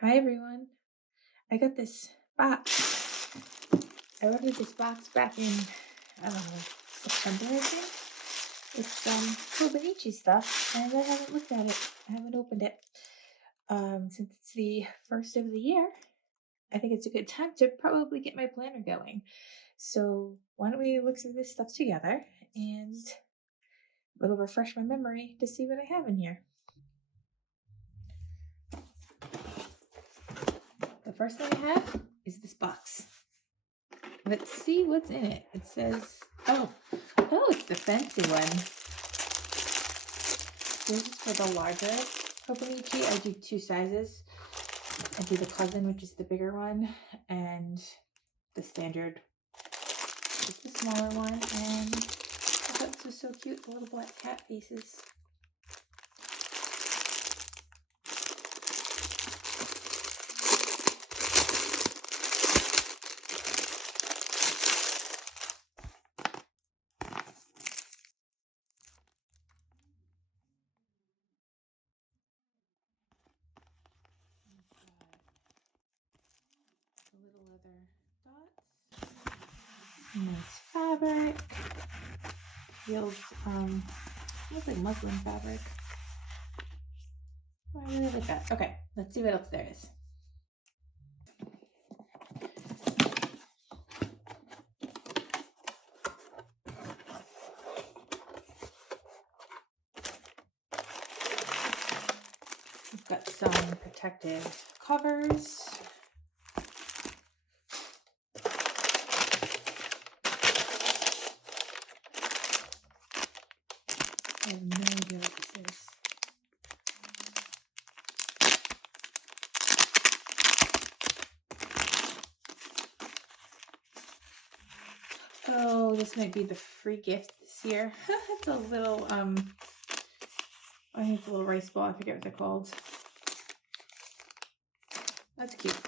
Hi everyone. I got this box. I ordered this box back in September, I think. It's Hobonichi stuff, and I haven't looked at it. I haven't opened it. Since it's the first of the year, I think it's a good time to probably get my planner going. So why don't we look through this stuff together, and it'll refresh my memory to see what I have in here. The first thing I have is this box. Let's see what's in it. It says, oh, it's the fancy one. This is for the larger Hobonichi. I do two sizes. I do the cousin, which is the bigger one, and the standard, which is the smaller one. And I thought this was so cute, the little black cat faces. The little leather dots. Nice fabric. Feels looks like muslin fabric. Oh, I really like that. Okay, let's see what else there is. We've got some protective covers. I have no idea what this is. Oh, this might be the free gift this year. It's a little, I think it's a little rice ball. I forget what they're called. That's cute.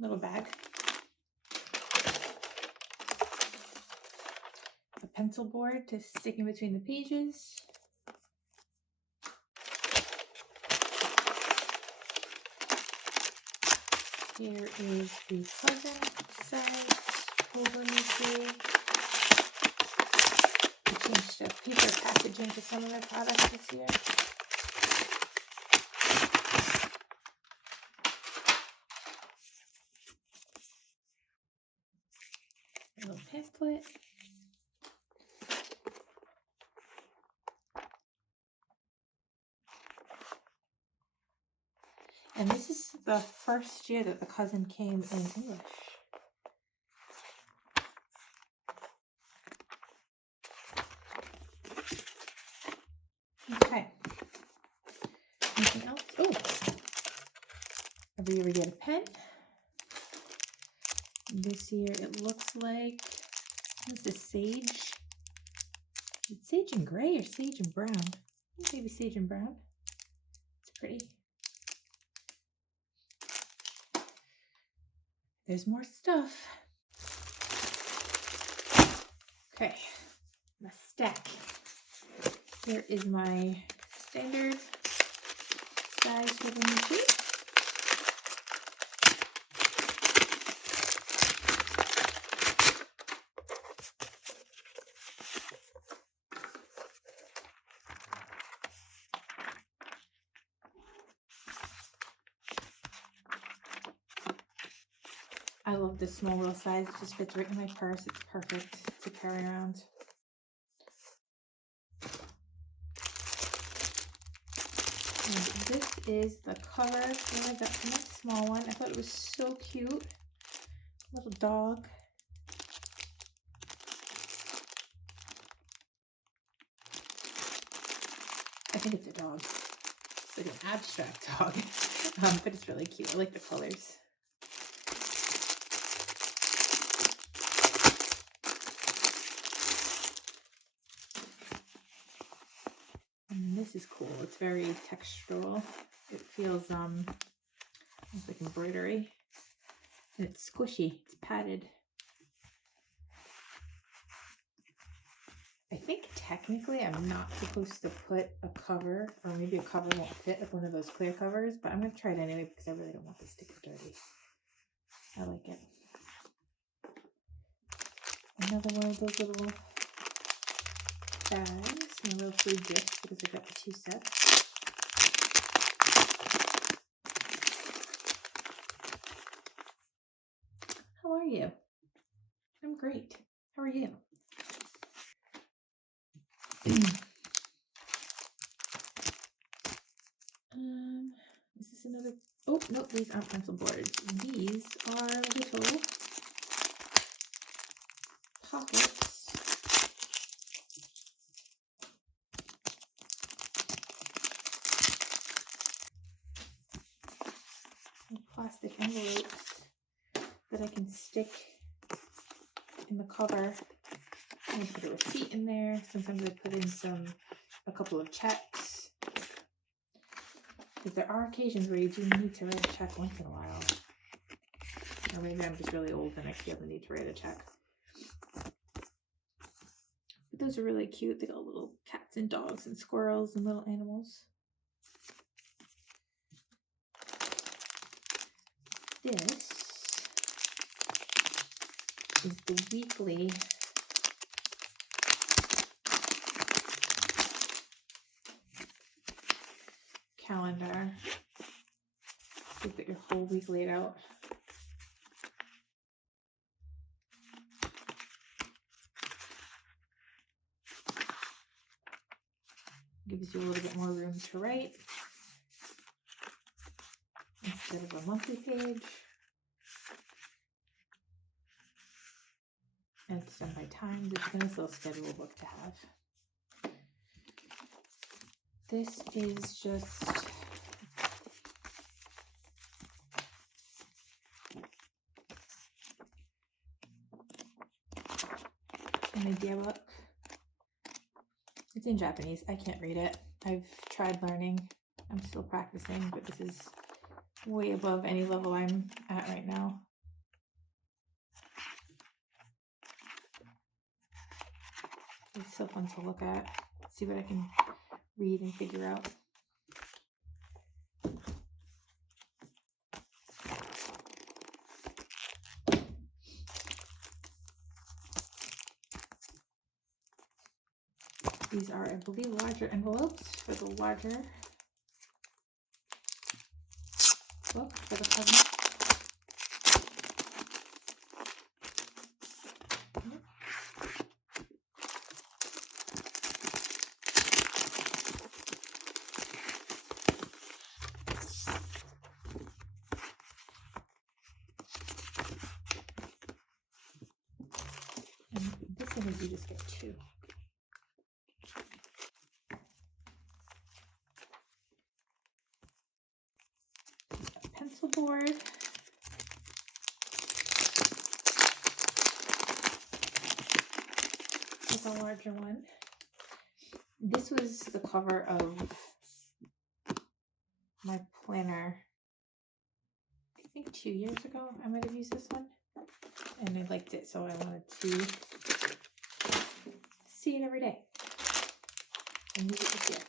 Little bag. A pencil board to stick in between the pages. Here is the cousin size Hobonichi. They changed the paper packaging to some of their products this year. A little pamphlet. And this is the first year that the cousin came in English. Okay. Anything else? Oh, every year we get a pen. This year it looks like, what's this, sage? Is it sage and gray or sage and brown? I think maybe sage and brown. It's pretty. There's more stuff. Okay, my stack. Here is my standard size Hobonichi. I love this small little size. It just fits right in my purse. It's perfect to carry around. And this is the cover for the nice small one. I thought it was so cute. Little dog. I think it's a dog. It's like an abstract dog. But it's really cute. I like the colors. And this is cool. It's very textural. It feels like embroidery. And it's squishy. It's padded. I think technically I'm not supposed to put a cover, or maybe a cover won't fit with one of those clear covers, but I'm going to try it anyway because I really don't want this to get dirty. I like it. Another one of those little bags, and a little free gift because I got the 2 sets. How are you? I'm great. How are you? Is this another? Oh, no, these aren't pencil boards. These are little pockets. Plastic envelopes that I can stick in the cover. I put a receipt in there. Sometimes I put in a couple of checks. Because there are occasions where you do need to write a check once in a while. Or maybe I'm just really old and I feel the need to write a check. But those are really cute. They got little cats and dogs and squirrels and little animals. This is the weekly calendar. You've got your whole week laid out. Gives you a little bit more room to write instead of a monthly page. And it's done by time. This is a nice little schedule book to have. This is just an idea book. It's in Japanese. I can't read it. I've tried learning. I'm still practicing, but this is way above any level I'm at right now. It's so fun to look at. See what I can read and figure out. These are, I believe, larger envelopes for the larger book for the present. And this one is you just get 2. Pencil board. It's a larger one. This was the cover of my planner, I think 2 years ago. I might have used this one. And I liked it, so I wanted to see it every day and use it this year.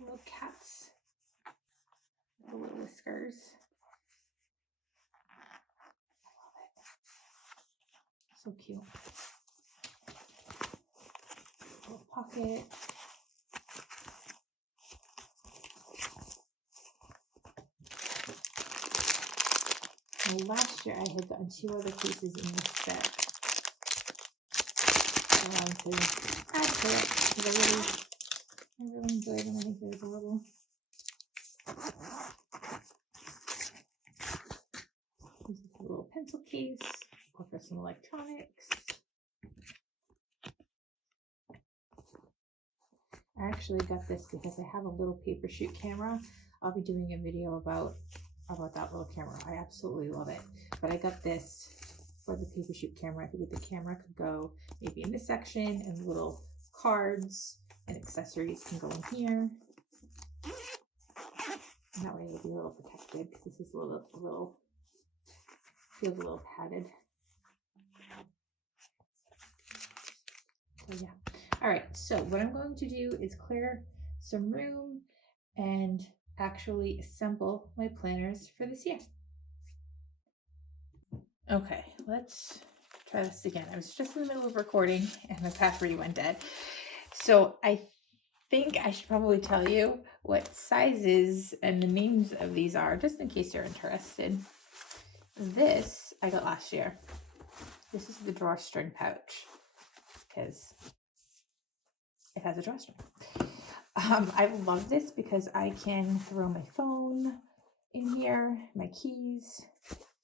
Little cats, little whiskers. I love it. So cute. Little pocket. Well, last year I had gotten 2 other pieces in this set. I wanted to add to it because I really enjoy them. I think they're adorable. This is a little pencil case for some electronics. I actually got this because I have a little paper shoot camera. I'll be doing a video about that little camera. I absolutely love it. But I got this for the paper shoot camera. I figured the camera could go maybe in this section, and little cards and accessories can go in here. And that way it'll be a little protected because this is a little Feels a little padded. So yeah. All right, so what I'm going to do is clear some room and actually assemble my planners for this year. Okay, let's try this again. I was just in the middle of recording and my battery went dead. So I think I should probably tell you what sizes and the names of these are, just in case you're interested. This I got last year. This is the drawstring pouch because it has a drawstring. I love this because I can throw my phone in here, my keys,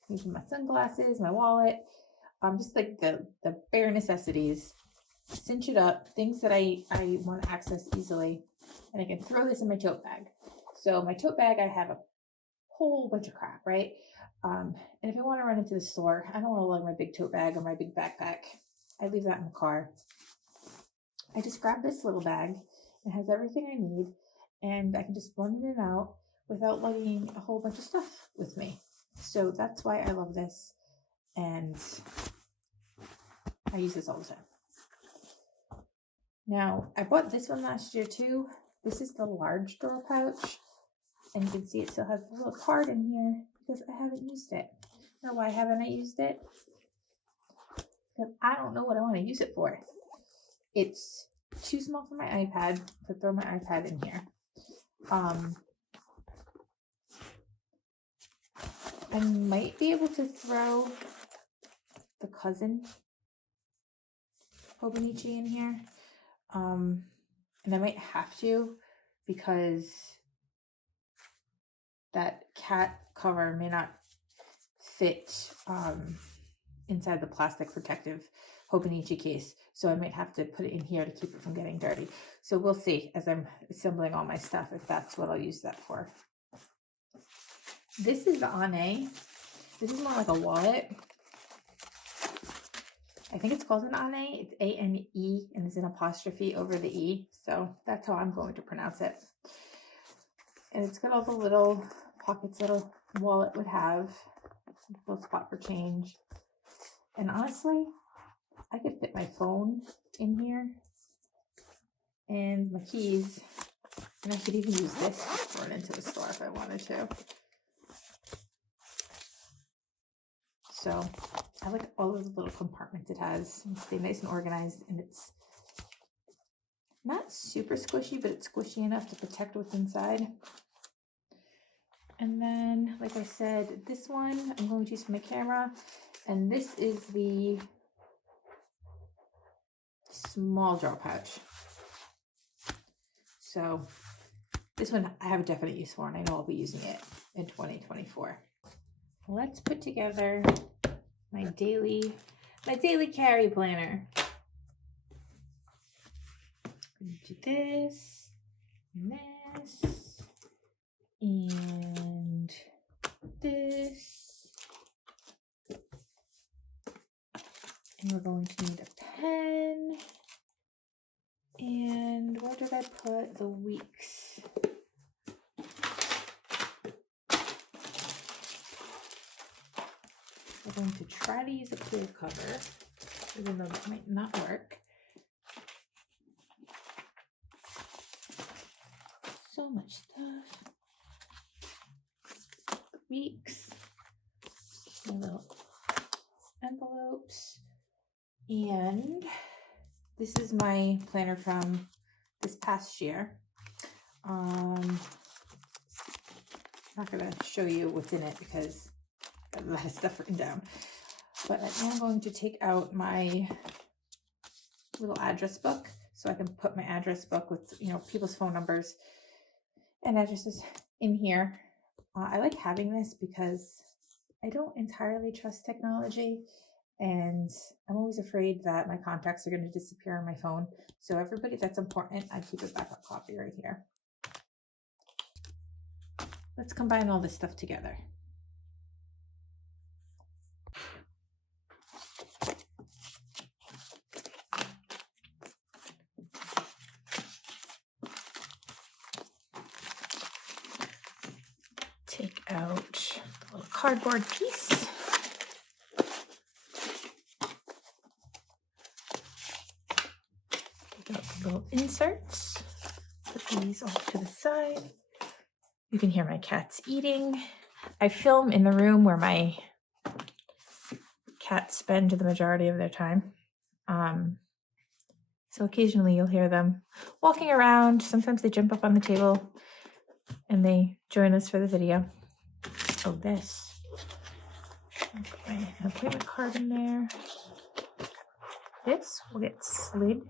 maybe my sunglasses, my wallet, just like the bare necessities. Cinch it up, things that I want to access easily, and I can throw this in my tote bag. So my tote bag, I have a whole bunch of crap, right? And if I want to run into the store, I don't want to lug my big tote bag or my big backpack. I leave that in the car. I just grab this little bag. It has everything I need, and I can just run in and out without lugging a whole bunch of stuff with me. So that's why I love this, and I use this all the time. Now, I bought this one last year too. This is the large drawer pouch, and you can see it still has a little card in here because I haven't used it. Now, why haven't I used it? Because I don't know what I want to use it for. It's too small for my iPad to throw my iPad in here. I might be able to throw the cousin Hobonichi in here. And I might have to because that cat cover may not fit inside the plastic protective Hobonichi case. So I might have to put it in here to keep it from getting dirty. So we'll see as I'm assembling all my stuff if that's what I'll use that for. This is the Ane. This is more like a wallet. I think it's called an Ane. It's A-N-E and there's an apostrophe over the E. So that's how I'm going to pronounce it. And it's got all the little pockets that a wallet would have. A little spot for change. And honestly, I could fit my phone in here and my keys. And I could even use this to run into the store if I wanted to. So I like all those little compartments it has. Stay nice and organized, and it's not super squishy, but it's squishy enough to protect what's inside. And then, like I said, this one I'm going to use for my camera, and this is the small drawer pouch. So this one I have a definite use for, and I know I'll be using it in 2024. Let's put together my daily carry planner. Do this and this and this, and we're going to need a pen. And where did I put the weeks? I'm going to try to use a clear cover, even though that might not work. So much stuff. The weeks, my little envelopes, and this is my planner from this past year. I'm not going to show you what's in it because I have a lot of stuff written down. But I am going to take out my little address book so I can put my address book with, people's phone numbers and addresses in here. I like having this because I don't entirely trust technology, and I'm always afraid that my contacts are going to disappear on my phone. So everybody that's important, I keep a backup copy right here. Let's combine all this stuff together. Take out the little cardboard piece. Got the little inserts. Put these off to the side. You can hear my cats eating. I film in the room where my cats spend the majority of their time. So occasionally you'll hear them walking around. Sometimes they jump up on the table and they join us for the video. Oh, this. Okay, an appointment card in there. This will get slid.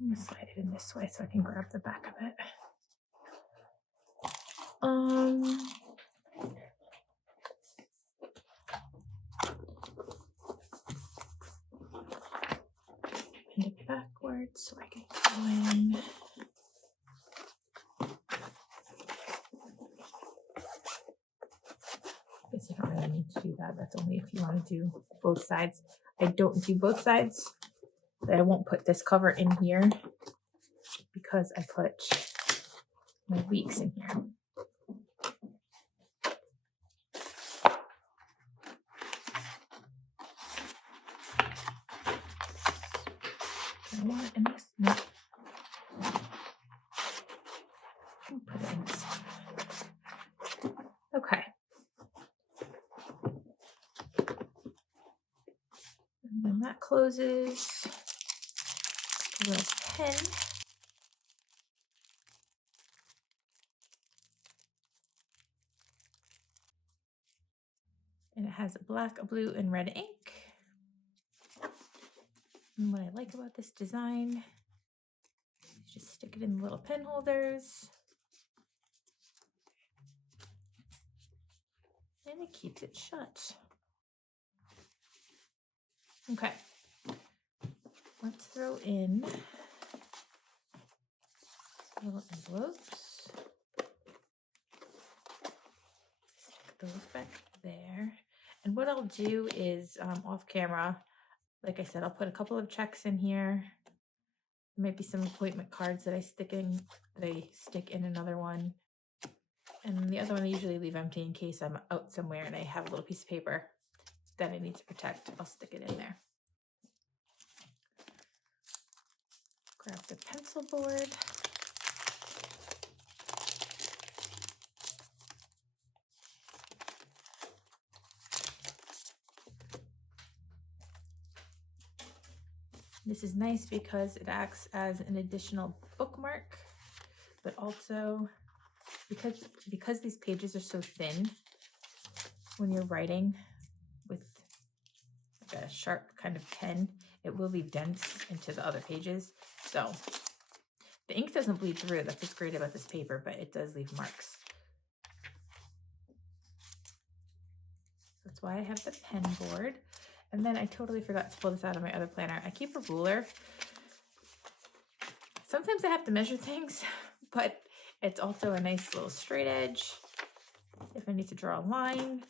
I'm gonna slide it in this way so I can grab the back of it. Bend it backwards so I can go in. I guess you don't really need to do that. That's only if you want to do both sides. I don't do both sides, but I won't put this cover in here because I put my weeks in here. I want it in this. No. I'll put it in this. Okay. And then that closes. A little pen. And it has a black, a blue, and red ink. And what I like about this design is just stick it in the little pen holders. And it keeps it shut. Okay. Let's throw in little envelopes. Stick those back there. And what I'll do is off camera, like I said, I'll put a couple of checks in here. Maybe some appointment cards that I stick in another one. And the other one I usually leave empty in case I'm out somewhere and I have a little piece of paper that I need to protect. I'll stick it in there. Grab the pencil board. This is nice because it acts as an additional bookmark, but also because these pages are so thin, when you're writing with like a sharp kind of pen, it will leave dents into the other pages. So the ink doesn't bleed through. That's what's great about this paper, but it does leave marks. That's why I have the pen board. And then I totally forgot to pull this out of my other planner. I keep a ruler. Sometimes I have to measure things, but it's also a nice little straight edge if I need to draw a line.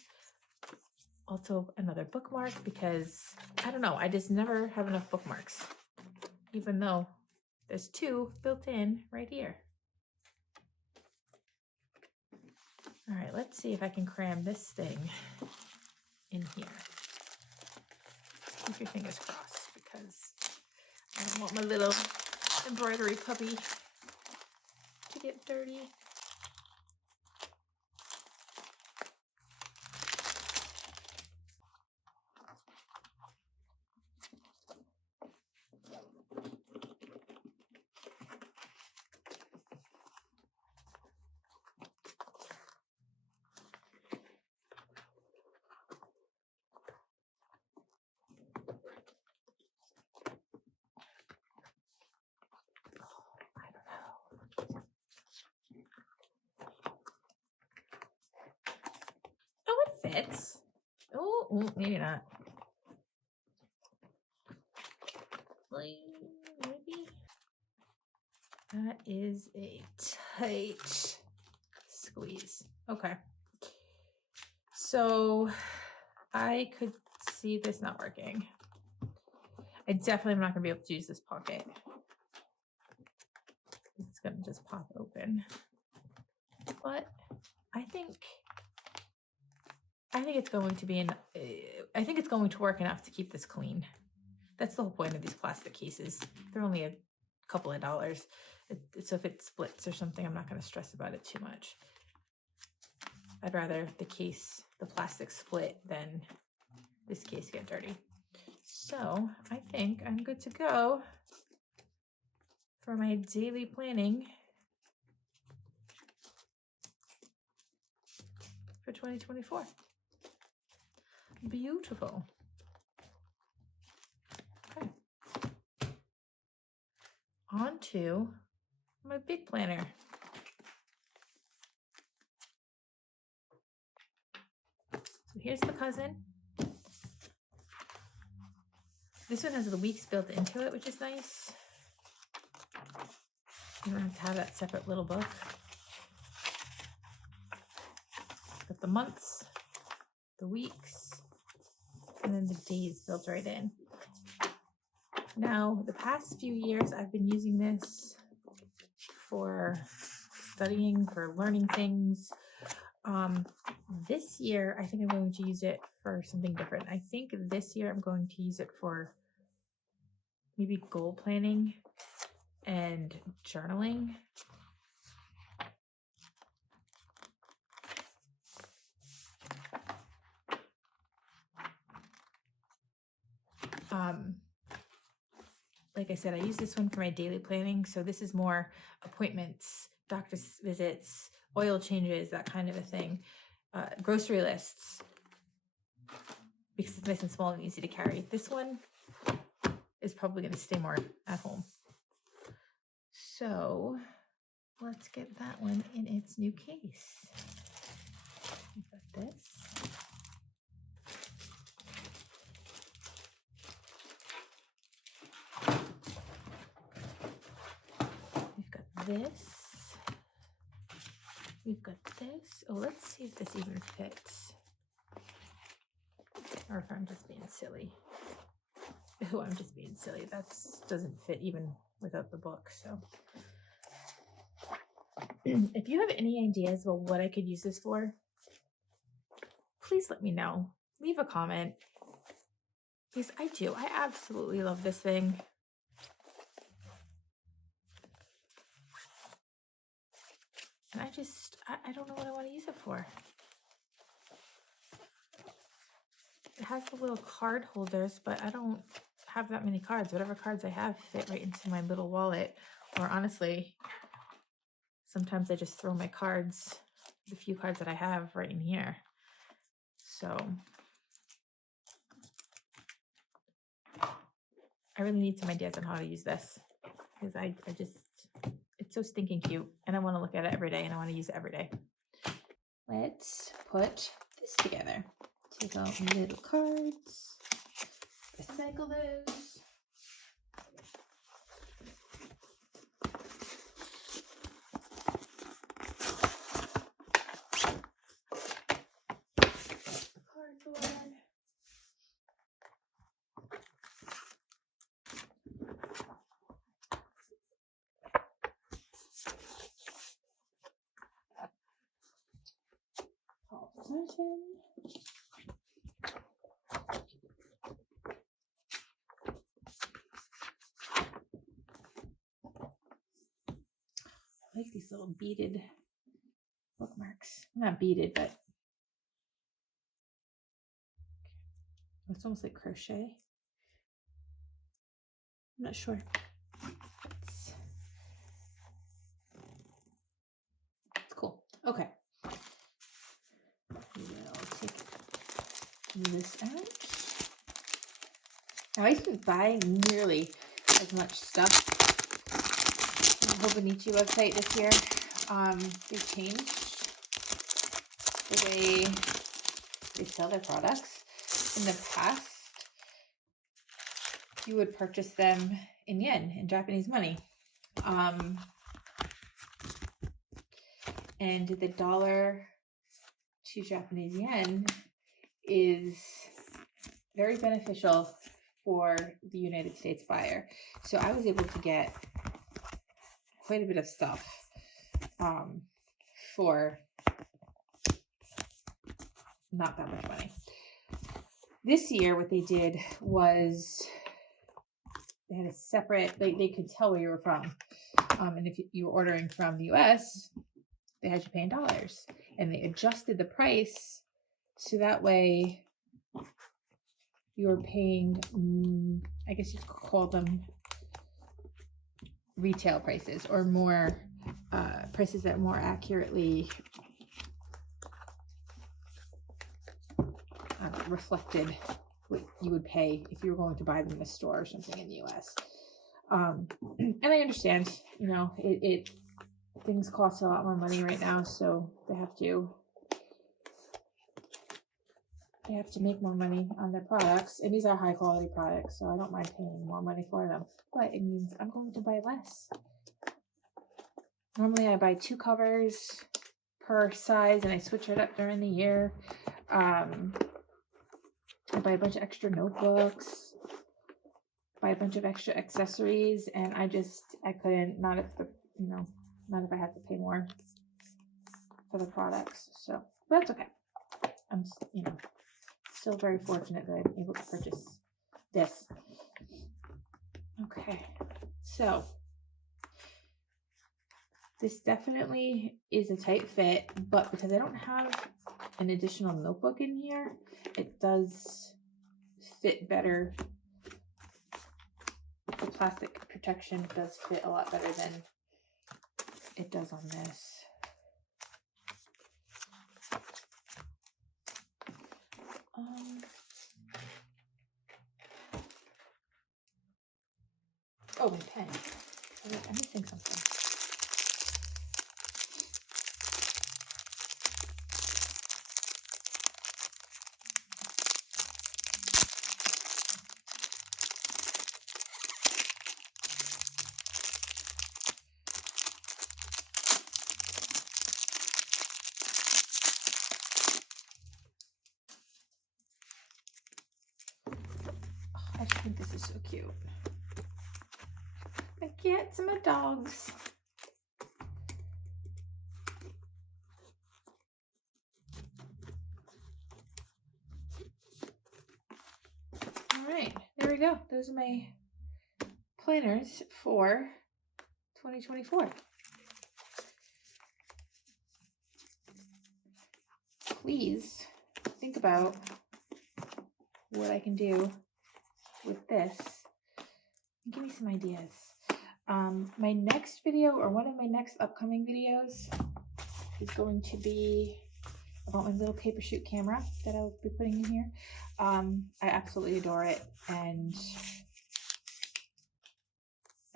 Also another bookmark because, I don't know, I just never have enough bookmarks, even though there's 2 built in right here. All right, let's see if I can cram this thing in here. Keep your fingers crossed because I don't want my little embroidery puppy to get dirty. Oh, it fits. Oh, maybe not. Maybe. That is a tight squeeze. Okay. So I could see this not working. I definitely am not going to be able to use this pocket. It's going to just pop open. But I think it's going to be I think it's going to work enough to keep this clean. That's the whole point of these plastic cases. They're only couple of dollars. So if it splits or something, I'm not going to stress about it too much. I'd rather the plastic split than this case get dirty. So I think I'm good to go for my daily planning for 2024. Beautiful. Okay. On to my big planner. So here's the cousin. This one has the weeks built into it, which is nice. You don't have to have that separate little book. Got the months, the weeks, and then the days built right in. Now, the past few years, I've been using this for studying, for learning things. This year, I think I'm going to use it for something different. I think this year I'm going to use it for maybe goal planning and journaling. Like I said, I use this one for my daily planning. So this is more appointments, doctor's visits, oil changes, that kind of a thing. Grocery lists, because it's nice and small and easy to carry. This one is probably going to stay more at home. So let's get that one in its new case. We've got this. We've got this. We've got this. Oh, let's see if this even fits. Or if I'm just being silly. Oh, I'm just being silly. That doesn't fit even without the book. So if you have any ideas about what I could use this for, please let me know. Leave a comment. Because I absolutely love this thing. And I don't know what I want to use it for. It has the little card holders, but I don't have that many cards. Whatever cards I have fit right into my little wallet. Or honestly, sometimes I just throw my cards, the few cards that I have, right in here. So I really need some ideas on how to use this, because it's so stinking cute and I want to look at it every day and I want to use it every day. Let's put this together. Take out my little cards, recycle those. Cardboard. Position. I like these little beaded bookmarks. Not beaded, but it's almost like crochet. I'm not sure. It's cool. Okay. We'll take this out. Now I didn't buy nearly as much stuff on the Hobonichi website this year. They changed the way they sell their products. In the past, you would purchase them in yen, in Japanese money. And the dollar to Japanese yen is very beneficial for the United States buyer. So I was able to get quite a bit of stuff for not that much money. This year, what they did was they had a separate, they could tell where you were from. And if you were ordering from the US, they had you pay in dollars. And they adjusted the price so that way you were paying, I guess you could call them retail prices, or more prices that more accurately reflected what you would pay if you were going to buy them in a store or something in the US. And I understand, you know, things cost a lot more money right now, so they have to make more money on their products, and these are high quality products, so I don't mind paying more money for them, but it means I'm going to buy less. Normally I buy 2 covers per size and I switch it up during the year. I buy a bunch of extra notebooks, buy a bunch of extra accessories, and I couldn't, not if I had to pay more for the products. So, but that's okay. I'm, still very fortunate that I'm able to purchase this. Okay, so this definitely is a tight fit, but because I don't have an additional notebook in here, it does fit better. The plastic protection does fit a lot better than it does on this. Oh, my pen. I'm missing something. I just think this is so cute. My cats and my dogs. All right, there we go. Those are my planners for 2024. Please think about what I can do with this and give me some ideas. My next video, or one of my next upcoming videos, is going to be about my little paper shoot camera that I'll be putting in here. I absolutely adore it, and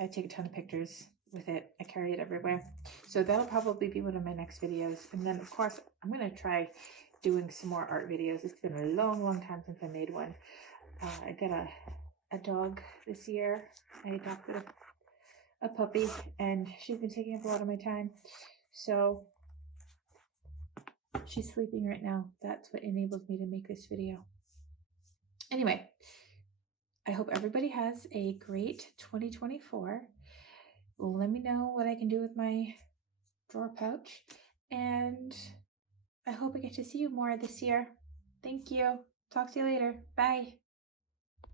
I take a ton of pictures with it. I carry it everywhere. So that'll probably be one of my next videos. And then, of course, I'm going to try doing some more art videos. It's been a long, long time since I made one. I got a dog this year. I adopted a puppy, and she's been taking up a lot of my time. So she's sleeping right now. That's what enables me to make this video. Anyway, I hope everybody has a great 2024. Let me know what I can do with my drawer pouch, and I hope I get to see you more this year. Thank you. Talk to you later. Bye.